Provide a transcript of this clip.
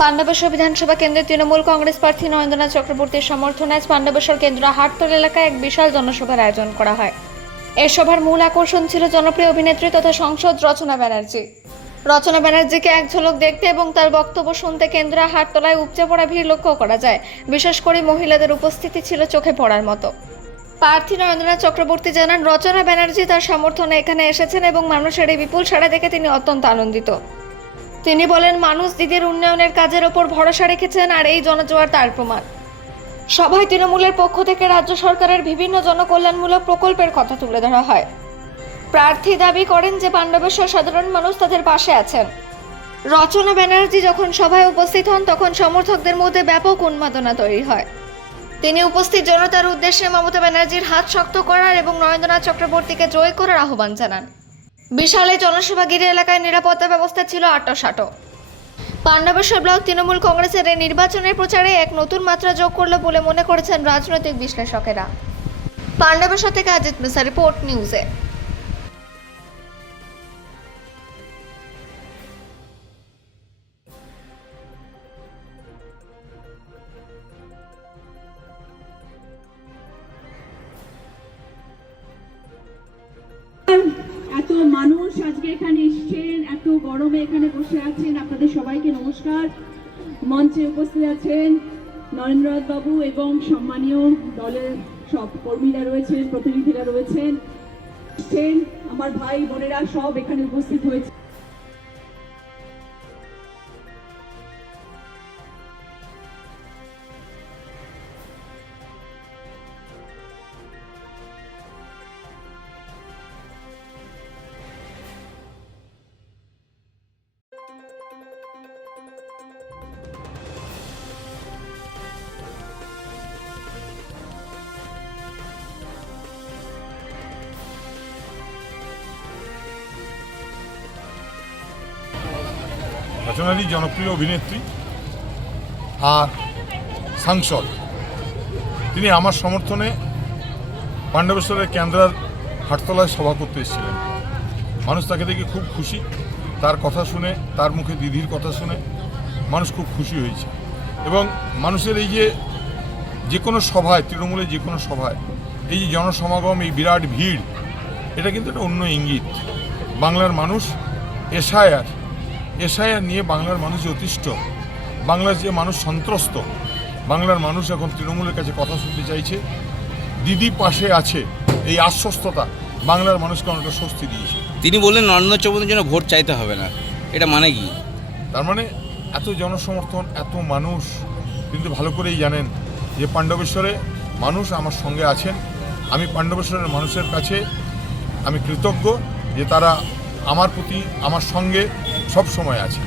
পাণ্ডবেশ্বর বিধানসভা কেন্দ্রের তৃণমূল কংগ্রেস প্রার্থী নরেন্দ্রনাথ চক্রবর্তীর সমর্থনে আজ পাণ্ডবেশ্বর কেন্দ্র হাটতলা এলাকায় এক বিশাল জনসভার আয়োজন করা হয়। এই সভার মূল আকর্ষণ ছিল জনপ্রিয় অভিনেত্রী তথা সাংসদ রচনা ব্যানার্জি। রচনা ব্যানার্জিকে এক ঝলক দেখতে এবং তার বক্তব্য শুনতে কেন্দ্র হাটতলায় উপচে পড়া ভিড় লক্ষ্য করা যায়। বিশেষ করে মহিলাদের উপস্থিতি ছিল চোখে পড়ার মতো। প্রার্থী নরেন্দ্রনাথ চক্রবর্তী জানান, রচনা ব্যানার্জি তার সমর্থনে এখানে এসেছেন এবং মানুষের এই বিপুল সাড়া দেখে তিনি অত্যন্ত আনন্দিত। তিনি বলেন, মানুষ দিদির উন্নয়নের কাজের ওপর ভরসা রেখেছেন আর এই জনজোয়ার তার প্রমাণ। সভায় তৃণমূলের পক্ষ থেকে রাজ্য সরকারের বিভিন্ন জনকল্যাণমূলক প্রকল্পের কথা তুলে ধরা হয়। প্রার্থী দাবি করেন যে পাণ্ডবেশ্বর সাধারণ মানুষ তাদের পাশে আছেন। রচনা ব্যানার্জি যখন সভায় উপস্থিত হন তখন সমর্থকদের মধ্যে ব্যাপক উন্মাদনা তৈরি হয়। তিনি উপস্থিত জনতার উদ্দেশ্যে মমতা ব্যানার্জির হাত শক্ত করার এবং নরেন্দ্রনাথ চক্রবর্তীকে জয় করার আহ্বান জানান। বিশাল এই জনসভা ঘিরে এলাকায় নিরাপত্তা ব্যবস্থা ছিল আঁটোসাঁটো। পাণ্ডবেশ্বর ব্লক তৃণমূল কংগ্রেসের এই নির্বাচনের প্রচারে এক নতুন মাত্রা যোগ করল বলে মনে করেছেন রাজনৈতিক বিশ্লেষকেরা। পাণ্ডবেশ্বর থেকে অজিত মিশ্রা, রিপোর্ট নিউজে। এত মানুষ আজকে এখানে এসেছেন, এত গরমে এখানে বসে আছেন, আপনাদের সবাইকে নমস্কার। মঞ্চে উপস্থিত আছেন নরেন্দ্রনাথ বাবু এবং সম্মানীয় দলের সব কর্মীরা রয়েছেন, প্রতিনিধিরা রয়েছেন, আমার ভাই বোনেরা সব এখানে উপস্থিত হয়েছে। রচনারই জনপ্রিয় অভিনেত্রী আর সাংসদ। তিনি আমার সমর্থনে পাণ্ডবেশ্বরের কেন্দ্রার হাটতলায় সভা করতে এসেছিলেন। মানুষ তাকে দেখে খুব খুশি। তার কথা শুনে, তার মুখে দিদির কথা শুনে মানুষ খুব খুশি হয়েছে। এবং মানুষের এই যে কোনো সভায়, তৃণমূলের যে কোনো সভায় এই যে জনসমাগম, এই বিরাট ভিড়, এটা কিন্তু একটা অন্য ইঙ্গিত। বাংলার মানুষ এসআইআর নিয়ে বাংলার মানুষ অতিষ্ঠ, বাংলার যে মানুষ সন্ত্রস্ত, বাংলার মানুষ এখন তৃণমূলের কাছে কথা শুনতে চাইছে। দিদি পাশে আছে, এই আশ্বস্ততা বাংলার মানুষকে অনেকটা স্বস্তি দিয়েছে। তিনি বললেন নরেন্দ্র চৌধুরীর জন্য ভোট চাইতে হবে না, এটা মানে কি? তার মানে এত জনসমর্থন, এত মানুষ কিন্তু ভালো করেই জানেন যে পাণ্ডবেশ্বরে মানুষ আমার সঙ্গে আছেন। আমি পাণ্ডবেশ্বরের মানুষের কাছে আমি কৃতজ্ঞ যে তারা আমার প্রতি, আমার সঙ্গে সব সময় আছে।